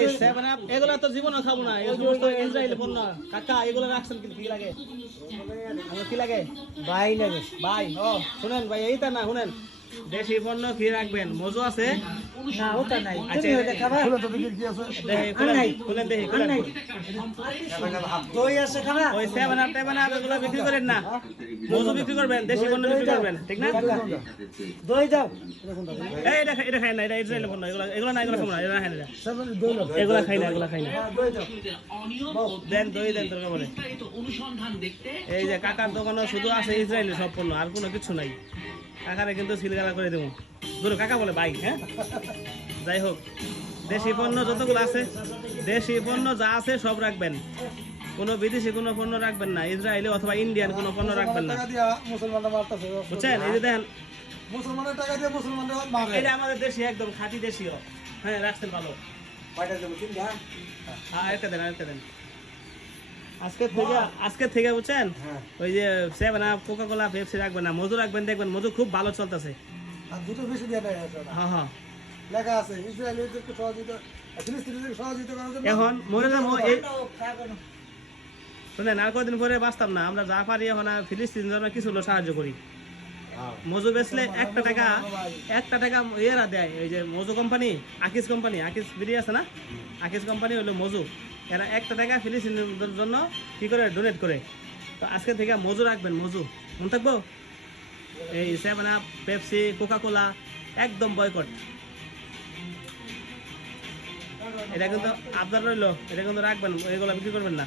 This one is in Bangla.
এই 7 আপ এগুলা তো জীবনও খাবো না, এগুলো তো ইসরায়েলি পণ্য। কাকা এগুলো রাখছেন কিন্তু কি লাগে? আমার কি লাগে? ভাই লাগে ভাই ও শুনেন ভাই, এইটা না শুনেন, দেশি পণ্য কি রাখবেন? মজু আছে না ওটা নাই আচ্ছা, তুমি ওটা খাবা দেখি খুলেন, খুলেন দেখি খুলেন। দই আছে খাবা ওই 7 আপ এগুলো বিক্রি করেন না, মজু বিক্রি করবেন, দেশি পণ্য বিক্রি করবেন, ঠিক না? দই দাও এই এটা খাই না, এটা ইসরায়েলি পণ্য, এগুলো না, এগুলো খাবো না, এগুলো খাই না, এগুলো খাই না, এগুলো খাই না। দই দাও দেন দই দেন তোর বলে। এই যে কাকার দোকানে শুধু আছে ইসরায়েলি সব পণ্য, আর কোনো কিছু নাই। কাকারে কিন্তু সিলগালা করে দেবো। ধরো কাকা বলে ভাই, হ্যাঁ যাই হোক, দেশি পণ্য যতগুলো আছে, দেশি পণ্য যা আছে সব রাখবেন, কোনো বিদেশি কোনো পণ্য রাখবেন না, ইসরায়েলি অথবা ইন্ডিয়ান কোনো পণ্য রাখবেন না, বুঝছেন? এই যে দেখেন, মুসলমানের টাকা দিয়ে মুসলমানরা মারে। এটা আমাদের দেশি, একদম খাঁটি দেশীয়। হ্যাঁ রাখছেন ভালো। আরেকটা দেন, আরেকটা দেন। আজকে থেকে বুঝছেন, ওই যে 7 আপ, কোকা কোলা, পেপসি রাখবেন না, মজু রাখবেন, দেখবেন মজু খুব ভালো চলতেছে। আর দুটো বেশি দিয়ে দেয় আছে ওটা। হ্যাঁ হ্যাঁ। লেখা আছে ইসরায়েলিদেরকে সহযোগিতা, ফিলিস্তিনিদেরকে সহযোগিতা করার জন্য। এখন মরে যাবো এই, শুনেন আর কদিন পরে বাঁচতাম না, আমরা যা পারি এখন আর ফিলিস্তিন জন্য কিছু হলো সাহায্য করি। মজু বেচলে একটা টাকা এরা দেয়, ওই যে মজু কোম্পানি, আকিস কোম্পানি, আকিস বিড়ি আছে না, আকিস কোম্পানি হলো মজু, এরা একটা টাকা ফিলিস্তিনিদের জন্য কি করে ডোনেট করে। তো আজকে থেকে মজু রাখবেন, মজু মনে থাকবো। এই 7 আপ, পেপসি, কোকা কোলা একদম বয়কট। এটা কিন্তু আপনার রইলো, এটা কিন্তু রাখবেন, এগুলো বিক্রি করবেন না।